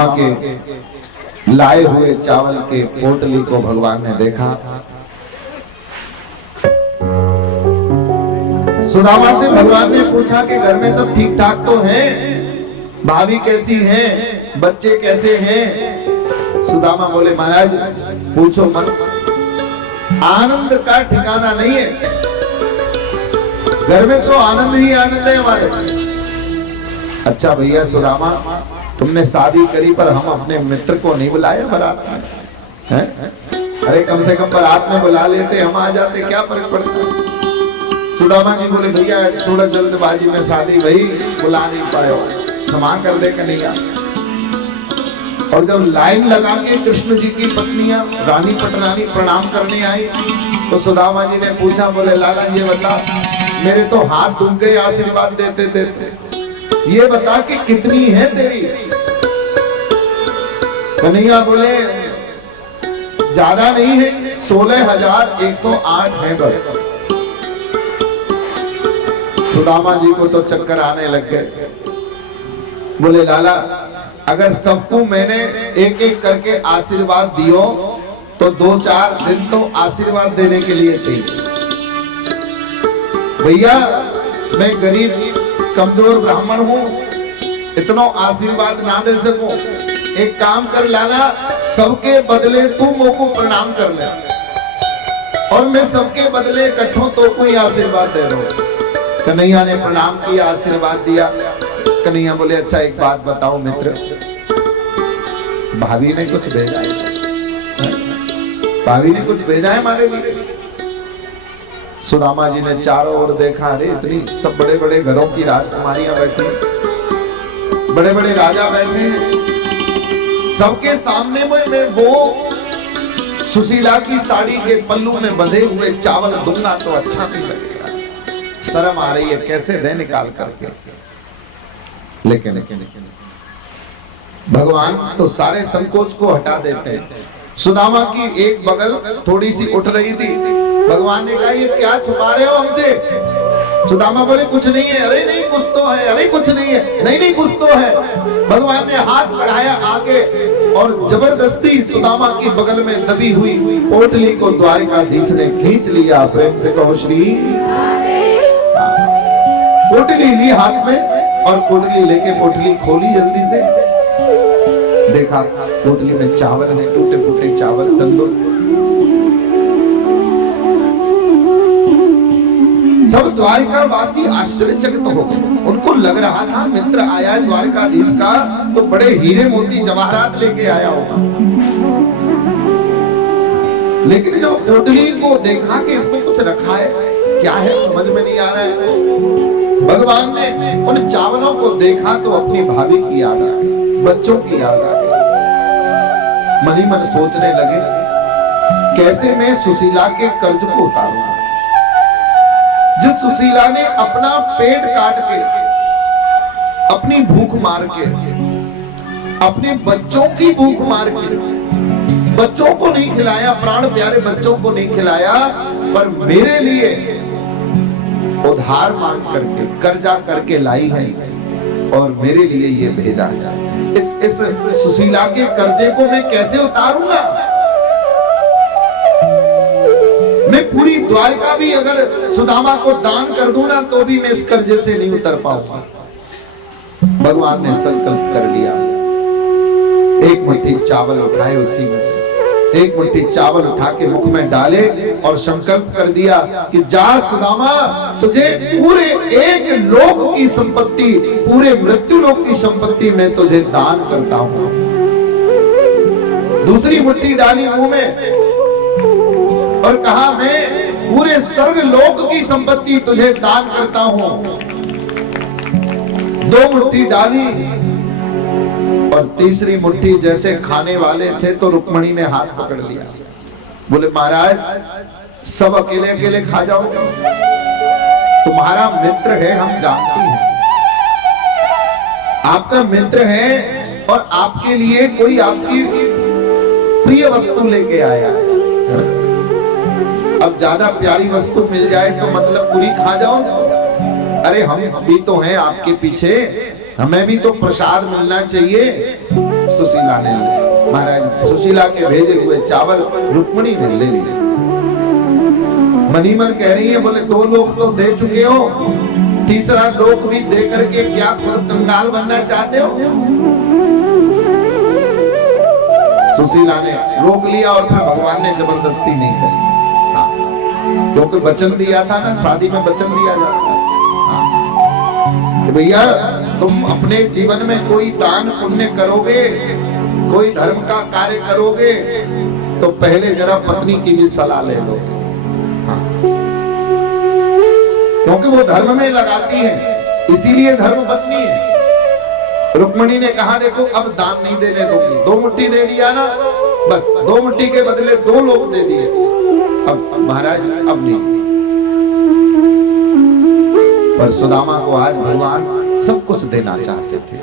सुदामा के लाए हुए चावल के पोटली को भगवान ने देखा। सुदामा से भगवान ने पूछा कि घर में सब ठीक ठाक तो हैं, भाभी कैसी हैं, बच्चे कैसे हैं? सुदामा बोले महाराज पूछो मत, आनंद का ठिकाना नहीं है, घर में तो आनंद ही आनंद है हमारे। अच्छा भैया सुदामा, तुमने शादी करी पर हम अपने मित्र को नहीं बुलाया बारात में, हैं? अरे कम से कम बारात में बुला लेते, हम आ जाते, क्या फर्क पड़ता? सुदामा जी बोले भैया थोड़ा जल्दबाजी में शादी वही, बुला नहीं पाए, क्षमा कर दे कन्हैया। और जब लाइन लगा के कृष्ण जी की पत्नियां रानी पटरानी प्रणाम करने आई तो सुदामा जी ने पूछा, बोले लाला ये बता, मेरे तो हाथ दुख गए आशीर्वाद देते देते, ये बता कि कितनी है तेरी? कन्हैया बोले ज्यादा नहीं है, 16,108 है बस। सुदामा जी को तो चक्कर आने लग गए। बोले लाला अगर सबको मैंने एक एक करके आशीर्वाद दियो तो 2-4 दिन तो आशीर्वाद देने के लिए चाहिए। भैया मैं गरीब कमजोर ब्राह्मण हूं, इतना आशीर्वाद ना दे सकूं, एक काम कर लाला, सबके बदले तू मुझको प्रणाम कर ले और मैं सबके बदले इकट्ठों तो कोई आशीर्वाद दे रहा हूं। कन्हैया ने प्रणाम किया, आशीर्वाद दिया। कन्हैया बोले अच्छा एक बात बताओ मित्र, भाभी ने कुछ भेजा है? भाभी ने कुछ भेजा है हमारे लिए? सुदामा जी ने चारों ओर देखा, अरे इतनी सब बड़े बड़े घरों की राजकुमारियां बैठी, बड़े बड़े राजा बैठे, सबके सामने में वो सुशीला की साड़ी के पल्लू में बंधे हुए चावल दूंगा तो अच्छा नहीं लगेगा, शर्म आ रही है, कैसे दे निकाल करके। लेकिन भगवान तो सारे संकोच को हटा देते हैं। सुदामा की एक बगल थोड़ी सी उठ रही थी, भगवान ने कहा ये क्या छुपा रहे हो हमसे? सुदामा बोले कुछ नहीं है। अरे नहीं कुछ तो है, अरे कुछ नहीं है, नहीं नहीं कुछ तो है। भगवान ने हाथ बढ़ाया आगे और जबरदस्ती सुदामा की बगल में दबी हुई पोटली को द्वारिकाधीश ने खींच लिया। प्रेम से कहो श्री। पोटली ली हाथ में और पोटली लेके पोटली खोली जल्दी से, देखा पोटली में चावल है, टूटे फूटे चावल तंदूर। सब द्वारिका वासी आश्चर्यचकित हो गए, उनको लग रहा था मित्र आया द्वारिकाधीश का तो बड़े हीरे मोती जवाहरात लेके आया होगा, लेकिन जब पोटली को देखा कि इसमें कुछ रखा है, क्या है समझ में नहीं आ रहा है। भगवान ने उन चावलों को देखा तो अपनी भाभी की याद आ गई, बच्चों की याद आ गई। मन ही मन सोचने लगे कैसे मैं सुशीला के कर्ज को उतारूंगा। जिस सुशीला ने अपना पेट काट के, अपनी भूख मार के, अपने बच्चों की भूख मार के, बच्चों को नहीं खिलाया, प्राण प्यारे बच्चों को नहीं खिलाया, पर मेरे लिए उधार मांग करके कर्जा करके लाई है और मेरे लिए ये भेजा है। इस सुशीला के कर्जे को मैं कैसे उतारूंगा? मैं पूरी द्वारिका भी अगर सुदामा को दान कर दूं ना तो भी मैं इस कर्जे से नहीं उतर पाऊंगा। भगवान ने संकल्प कर लिया, एक मुट्ठी चावल उठाए, उसी में से एक मुट्ठी चावल उठा के मुख में डाले और संकल्प कर दिया कि जा सुदामा, तुझे पूरे एक लोक की संपत्ति, पूरे मृत्यु लोक की संपत्ति मैं तुझे दान करता हूं। दूसरी मुट्ठी डाली मुंह में और कहा मैं पूरे स्वर्ग लोक की संपत्ति तुझे दान करता हूं। 2 मुट्ठी डाली और तीसरी मुट्ठी जैसे खाने वाले थे तो रुक्मणी ने हाथ पकड़ लिया, बोले महाराज सब अकेले अकेले खा जाओ, तुम्हारा मित्र है हम जानती हैं, आपका मित्र है और आपके लिए कोई आपकी प्रिय वस्तु लेके आया है। अब ज्यादा प्यारी वस्तु मिल जाए तो मतलब पूरी खा जाओ उसको। अरे हम भी तो हैं आपके पीछे, हमें भी तो प्रसाद मिलना चाहिए। सुशीला सुशीला ने महाराज सुशीला के भेजे हुए चावल रुक्मिणी ने ले लिए। मनीमन कह रही है बोले 2 लोग तो दे चुके हो, तीसरा लोक भी दे करके क्या खुद कंगाल बनना चाहते हो? सुशीला ने रोक लिया और फिर भगवान ने जबरदस्ती नहीं करी। हाँ, क्योंकि वचन दिया था ना, शादी में वचन दिया जाता है कि भैया तुम अपने जीवन में कोई दान पुण्य करोगे, कोई धर्म का कार्य करोगे तो पहले जरा पत्नी की भी सलाह ले लो। हाँ, क्योंकि वो धर्म में लगाती है, इसीलिए धर्म पत्नी है। रुक्मिणी ने कहा देखो अब दान नहीं देने दूंगी, 2 मुट्ठी दे दिया ना, बस 2 मुट्ठी के बदले 2 लोग दे दिए, अब महाराज अब नहीं। पर सुदामा को आज भगवान सब कुछ देना चाहते थे।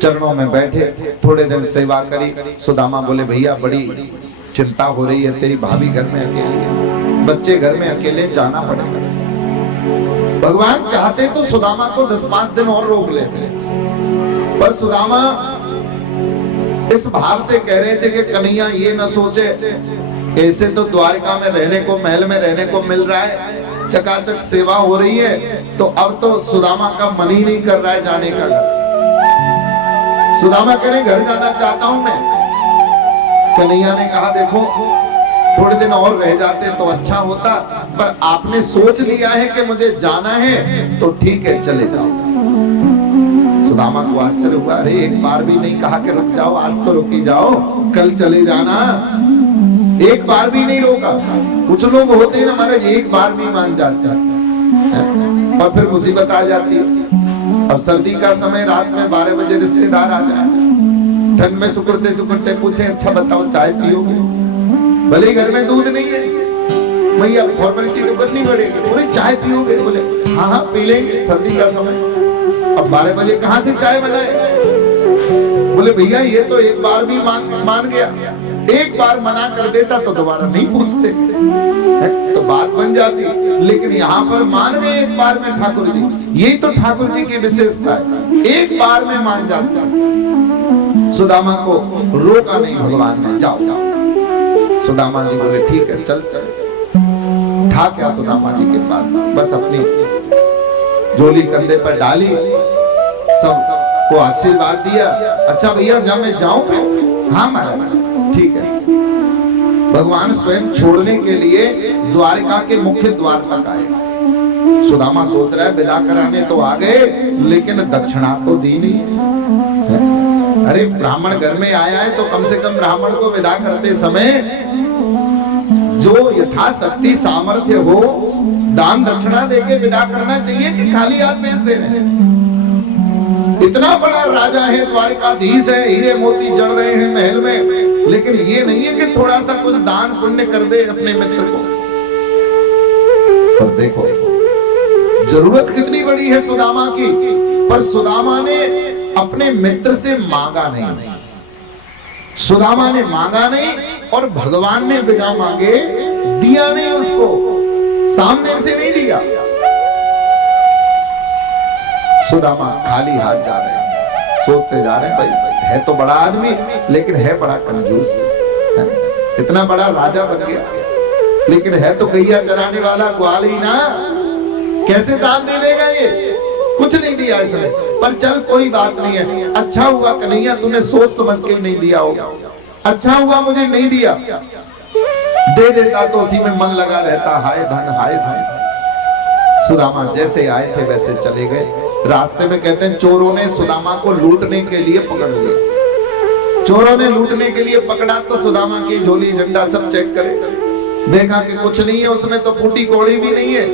चरणों में बैठे, थोड़े दिन सेवा करी। सुदामा बोले भैया बड़ी चिंता हो रही है, तेरी भाभी घर में अकेली है, बच्चे घर में अकेले, जाना पड़ेगा। भगवान चाहते तो सुदामा को 10-5 दिन और रोक लेते, पर सुदामा इस भाव से कह रहे थे कि कन्हैया ये न सोचे ऐसे तो द्वारिका में रहने को, महल में रहने को मिल रहा है, चकाचक सेवा हो रही है, तो अब तो सुदामा का मन ही नहीं कर रहा है जाने का। सुदामा कह रहे घर जाना चाहता हूं मैं। कन्हैया ने कहा देखो थोड़े दिन और रह जाते तो अच्छा होता, पर आपने सोच लिया है कि मुझे जाना है तो ठीक है चले जाओ। सुदामा को आश्चर्य हुआ, अरे एक बार भी नहीं कहा कि रुक जाओ, आज तो रुकी जाओ, कल चले जाना, एक बार भी नहीं रोका। कुछ लोग होते हैं ना महाराज, एक बार भी मान जाते हैं और फिर मुसीबत आ जाती है। अब सर्दी का समय, रात में 12 बजे रिश्तेदार आ जाए, ठंड में सुकुड़ते सुकुड़ते पूछे अच्छा बताओ चाय पियोगे, भले घर में दूध नहीं है, भैया फॉर्मेलिटी तो करनी पड़ेगी, बोले चाय पियोगे, बोले हाँ हाँ पी लेंगे, सर्दी का समय। अब 12 बजे कहाँ से चाय बनाए? बोले भैया ये तो एक बार भी मान गया, एक बार मना कर देता तो दोबारा नहीं पूछते, तो बात बन जाती। लेकिन यहाँ पर मान गए एक बार में ठाकुर जी, यही तो ठाकुर जी की विशेषता है, एक बार में मान जाता। सुदामा को रोका नहीं भगवान ने, जाओ जाओ। सुदामा जी बोले ठीक है चल चल। था क्या सुदामा जी के पास, बस अपनी झोली कंधे पर डाली, सबको आशीर्वाद दिया। अच्छा भैया जब मैं जाऊं फिर? हाँ महाराज ठीक है। भगवान स्वयं छोड़ने के लिए द्वारिका के मुख्य द्वार तक आए। सुदामा सोच रहा है विदा कराने तो आ गए, लेकिन दक्षिणा तो दी नहीं। अरे ब्राह्मण घर में आया है तो कम से कम ब्राह्मण को विदा करते समय जो यथाशक्ति सामर्थ्य हो दान दक्षिणा देके विदा करना चाहिए कि खाली हाथ भेज देने। इतना बड़ा राजा है, द्वारिकाधीश है, हीरे मोती जड़ रहे हैं महल में, लेकिन ये नहीं है कि थोड़ा सा कुछ दान पुण्य कर दे अपने मित्र को। पर देखो जरूरत कितनी बड़ी है सुदामा की, पर सुदामा ने अपने मित्र से मांगा नहीं, सुदामा ने मांगा नहीं और भगवान ने बिना मांगे दिया नहीं, उसको सामने से नहीं दिया। सुदामा खाली हाथ जा रहे हैं, सोचते जा रहे हैं भाई है तो बड़ा आदमी लेकिन है बड़ा कंजूस, इतना बड़ा राजा बन गया लेकिन है तो गैया चराने वाला ग्वाल ही ना, कैसे दान दे देगा ये? कुछ नहीं दिया इसने, पर चल कोई बात नहीं है। अच्छा हुआ कन्हैया तूने सोच समझ के नहीं दिया होगा, अच्छा हुआ मुझे नहीं दिया, दे देता तो उसी में मन लगा रहता, हाय धन हाय धन। सुदामा जैसे आए थे वैसे चले गए। रास्ते में कहते हैं चोरों ने सुदामा को लूटने के लिए पकड़ लिया। चोरों ने लूटने के लिए पकड़ा तो सुदामा की झोली झंडा सब चेक करे, देखा कि कुछ नहीं है उसमें, तो फूटी कौड़ी भी नहीं है।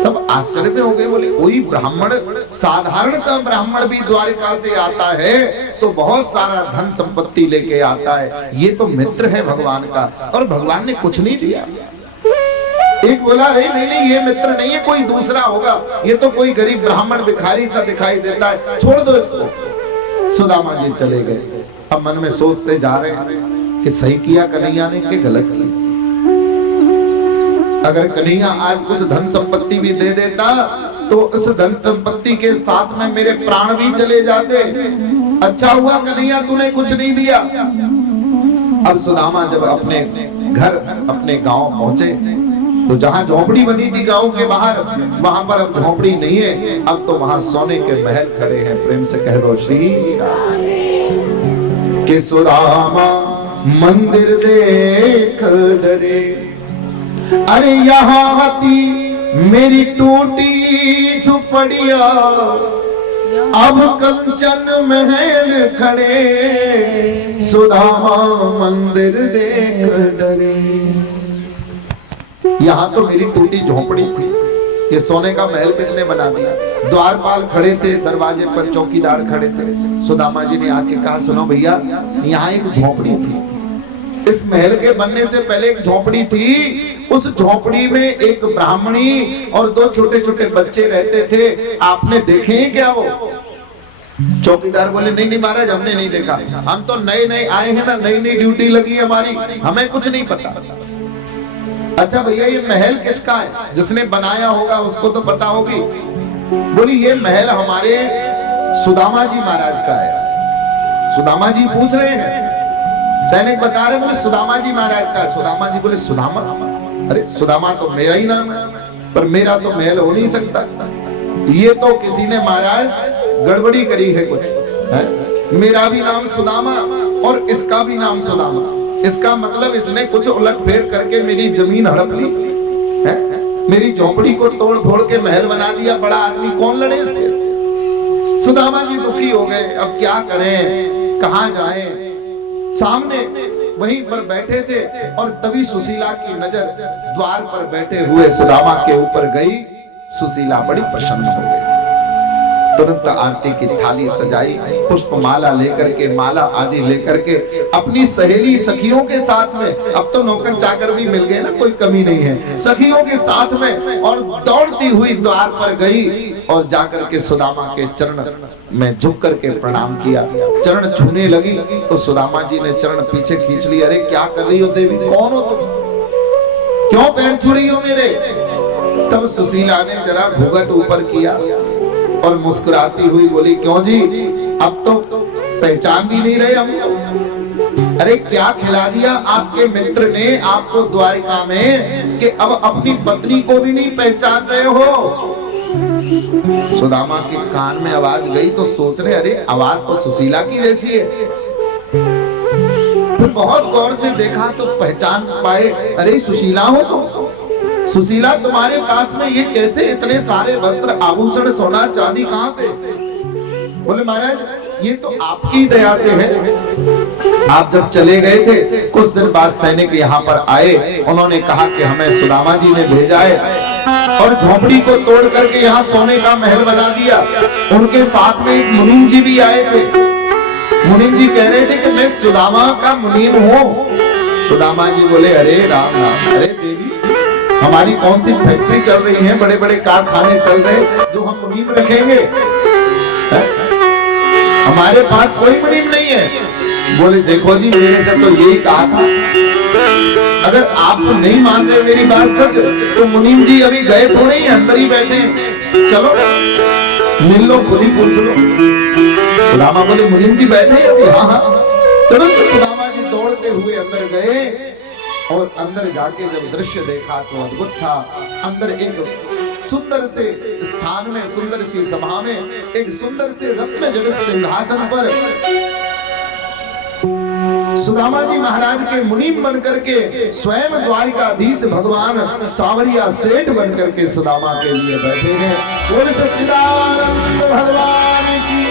सब आश्चर्य में हो गए, बोले कोई ब्राह्मण, साधारण सा ब्राह्मण भी द्वारिका से आता है तो बहुत सारा धन संपत्ति लेके आता है, ये तो मित्र है भगवान का, और भगवान ने कुछ नहीं दिया। एक बोला अरे नहीं नहीं ये मित्र नहीं है, कोई दूसरा होगा, ये तो कोई गरीब ब्राह्मण भिखारी सा दिखाई देता है, छोड़ दो इसको। सुदामा जी चले गए। अब मन में सोचते जा रहे हैं कि सही किया कन्हैया ने कि गलत किया। अगर कन्हैया आज कुछ धन संपत्ति भी दे देता तो उस धन संपत्ति के साथ में मेरे प्राण भी चले जाते, अच्छा हुआ कन्हैया तूने कुछ नहीं दिया। अब सुदामा जब अपने घर अपने गांव पहुंचे तो जहां झोपड़ी बनी थी गांव के बाहर, वहां पर अब झोपड़ी नहीं है, अब तो वहां सोने के महल खड़े हैं। प्रेम से कह दो श्री राम। कि सुदामा मंदिर देख डरे, अरे यहाँ थी मेरी टूटी झुपड़िया, अब कंचन महल खड़े, सुदामा मंदिर देख डरे। यहाँ तो मेरी टूटी झोपड़ी थी, ये सोने का महल किसने बना दिया? द्वारपाल खड़े थे, दरवाजे पर चौकीदार खड़े थे। सुदामा जी ने आके कहा, सुनो भैया, यहाँ एक झोपड़ी थी, इस महल के बनने से पहले एक झोपड़ी थी, उस झोपड़ी में एक ब्राह्मणी और दो छोटे छोटे बच्चे रहते थे, आपने देखे हैं क्या वो? चौकीदार बोले, नहीं नहीं महाराज, हमने नहीं देखा, हम तो नए नए आए हैं ना, नई नई ड्यूटी लगी है हमारी, हमें कुछ नहीं पता। अच्छा भैया, ये महल किसका है? जिसने बनाया होगा उसको तो पता होगी। बोली, ये महल हमारे सुदामा जी महाराज का है। सुदामा जी पूछ रहे हैं, सैनिक बता रहे, बोले सुदामा जी महाराज का। सुदामा जी बोले, सुदामा? अरे सुदामा तो मेरा ही नाम है, पर मेरा तो महल हो नहीं सकता, ये तो किसी ने महाराज गड़बड़ी करी है कुछ है? मेरा भी नाम सुदामा और इसका भी नाम सुदामा, इसका मतलब इसने कुछ उलटफेर करके मेरी जमीन हड़प ली है, मेरी झोपड़ी को तोड़ फोड़ के महल बना दिया। बड़ा आदमी कौन लड़े इससे? सुदामा जी दुखी हो गए, अब क्या करें, कहां जाएं? सामने वहीं पर बैठे थे और तभी सुशीला की नजर द्वार पर बैठे हुए सुदामा के ऊपर गई। सुशीला बड़ी प्रसन्न हो गई, तुरंत आरती की थाली सजाई, पुष्प माला लेकर के, माला आदि लेकर के अपनी सहेली सखियों के साथ में, अब तो नौकर चाकर भी मिल गए ना, कोई कमी नहीं है, सखियों के साथ में, और दौड़ती हुई द्वार पर गई और जाकर के सुदामा के चरण में झुक करके प्रणाम किया। चरण छूने लगी तो सुदामा जी ने चरण पीछे खींच लिया। अरे क्या कर रही हो देवी, कौन हो तुम, क्यों पैर छू रही हो मेरे? तब सुशीला ने जरा घूंघट ऊपर किया और मुस्कुराती हुई बोली, क्यों जी, अब तो पहचान भी नहीं रहे हम? अरे क्या खिला दिया आपके मित्र ने आपको द्वारिका में कि अब अपनी पत्नी को भी नहीं पहचान रहे हो? सुदामा के कान में आवाज गई तो सोच रहे, अरे आवाज तो सुशीला की जैसी है। फिर बहुत गौर से देखा तो पहचान पाए, अरे सुशीला हो तुम? सुशीला, तुम्हारे पास में ये कैसे इतने सारे वस्त्र आभूषण सोना चांदी कहां से? बोले महाराज, ये तो आपकी दया से है। आप जब चले गए थे कुछ दिन बाद सैनिक यहाँ पर आए, उन्होंने कहा कि हमें सुदामा जी ने भेजा है और झोपड़ी को तोड़ करके यहाँ सोने का महल बना दिया। उनके साथ में एक मुनीम जी भी आए थे। मुनीम जी कह रहे थे कि मैं सुदामा का मुनीम हूँ। सुदामा जी बोले, अरे राम राम, अरे देवी, हमारी कौन सी फैक्ट्री चल रही है, बड़े बड़े कारखाने चल रहे जो हम मुनीम रखेंगे? हमारे पास कोई मुनीम नहीं है। बोले, देखो जी, मेरे से तो यही कहा था, अगर आप नहीं मान रहे मेरी बात सच, तो मुनीम जी अभी गए थोड़े ही, अंदर ही बैठे हैं, चलो मिल लो, खुद ही पूछ लो। सुदामा बोले, मुनीम जी बैठे अभी? हाँ हाँ। तुरंत सुदामा जी दौड़ते हुए अंदर गए और अंदर जाके जब दृश्य देखा तो अद्भुत था। अंदर एक सुंदर से स्थान में, सुंदर सी सभा में, एक सुंदर से रत्न जड़ित सिंहासन पर सुदामा जी महाराज के मुनीम बनकर के स्वयं द्वारिकाधीश भगवान सांवरिया सेठ बनकर के सुदामा के लिए बैठे हैं। बोले सच्चिदानंद भगवान की।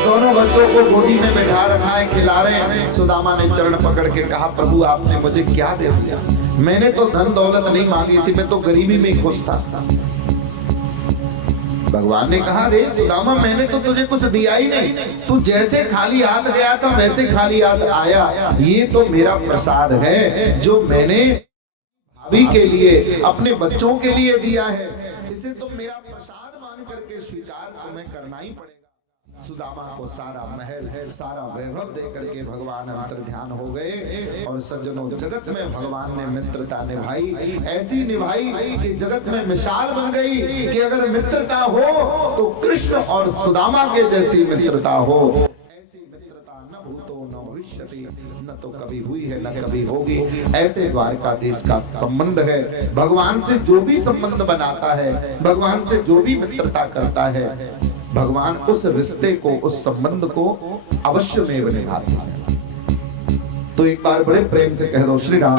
दोनों बच्चों को गोदी में बैठा रखा है, खिला रहे हैं। सुदामा ने चरण पकड़ के कहा, प्रभु आपने मुझे क्या दे दिया? मैंने तो धन दौलत नहीं मांगी थी, मैं तो गरीबी में खुश था। भगवान ने कहा, रे सुदामा, मैंने तो तुझे कुछ दिया ही नहीं, तू जैसे खाली हाथ गया था वैसे खाली हाथ आया। ये तो मेरा प्रसाद है जो मैंने भाभी के लिए, अपने बच्चों के लिए दिया है। इसे तो मेरा प्रसाद मान करके स्वीकार तुम्हें करना ही पड़ेगा। सुदामा को सारा महल है, सारा वैभव दे करके भगवान अंतर ध्यान हो गए। और सज्जनों, जगत में भगवान ने मित्रता निभाई, ऐसी निभाई कि जगत में मिसाल बन गई कि अगर मित्रता हो तो कृष्ण और सुदामा के जैसी मित्रता हो। ऐसी मित्रता न भूतो न भविष्यति, न तो कभी हुई है न कभी होगी। ऐसे द्वारकाधीश का संबंध है। भगवान से जो भी संबंध बनाता है, भगवान से जो भी मित्रता करता है, भगवान उस रिश्ते को, उस संबंध को अवश्य में निभाते हैं। तो एक बार बड़े प्रेम से कह दो श्री राम।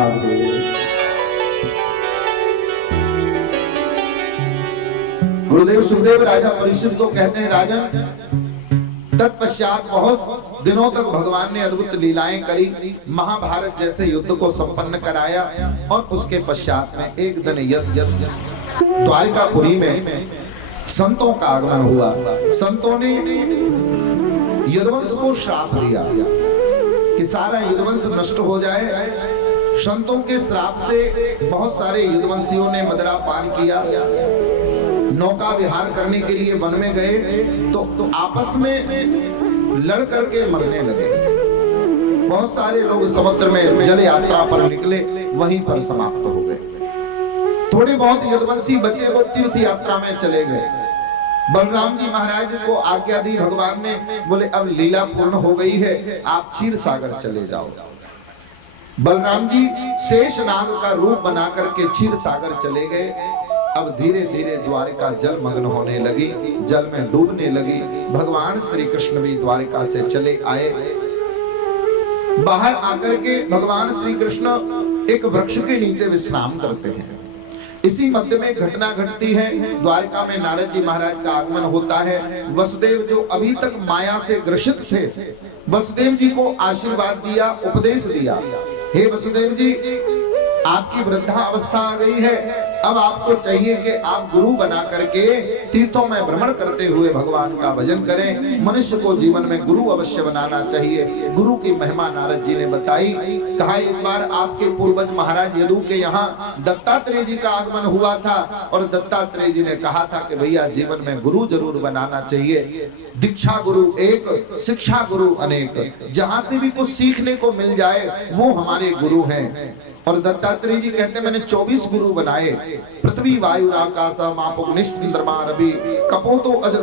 गुरुदेव सुखदेव राजा परीक्षित को कहते हैं, राजन, तत्पश्चात बहुत दिनों तक भगवान ने अद्भुत लीलाएं करी, महाभारत जैसे युद्ध को संपन्न कराया। और उसके पश्चात में एक दिन द्वारिकापुरी में संतों का आगमन हुआ। संतों ने यदुवंश को श्राप दिया कि सारा यदुवंश नष्ट हो जाए। संतों के श्राप से बहुत सारे यदुवंशियों ने मदिरा पान किया। नौका विहार करने के लिए वन में गए तो आपस में लड़ करके मरने लगे। बहुत सारे लोग समुद्र में जल यात्रा पर निकले, वहीं पर समाप्त हो गए। थोड़े बहुत यदुवंशी बचे, वो तीर्थ यात्रा में चले गए। बलराम जी महाराज को आज्ञा दी भगवान ने, बोले अब लीला पूर्ण हो गई है, आप क्षीर सागर चले जाओ। बलराम जी शेष नाग का रूप बना करके क्षीर सागर चले गए। अब धीरे धीरे द्वारिका जलमग्न होने लगी, जल में डूबने लगी। भगवान श्री कृष्ण भी द्वारिका से चले आए। बाहर आकर के भगवान श्री कृष्ण एक वृक्ष के नीचे विश्राम करते हैं। इसी मध्य में घटना घटती है। द्वारिका में नारद जी महाराज का आगमन होता है। वसुदेव जो अभी तक माया से ग्रसित थे, वसुदेव जी को आशीर्वाद दिया, उपदेश दिया, हे वसुदेव जी, आपकी वृद्धा अवस्था आ गई है, अब आपको चाहिए कि आप गुरु बना करके तीर्थों में भ्रमण करते हुए भगवान का भजन करें। मनुष्य को जीवन में गुरु अवश्य बनाना चाहिए। गुरु की महिमा नारद जी ने बताई। कहा एक बार आपके पूर्वज महाराज यदु के यहाँ दत्तात्रेय जी का आगमन हुआ था और दत्तात्रेय जी ने कहा था कि भैया जीवन में गुरु जरूर बनाना चाहिए। दीक्षा गुरु एक, शिक्षा गुरु अनेक। जहां से भी कुछ सीखने को मिल जाए वो हमारे गुरु हैं। और दत्तात्रेय जी कहते हैं मैंने 24 गुरु बनाए। पृथ्वी वायु आकाश मापो निष्ठ चंद्रमा रवि कपोतो अज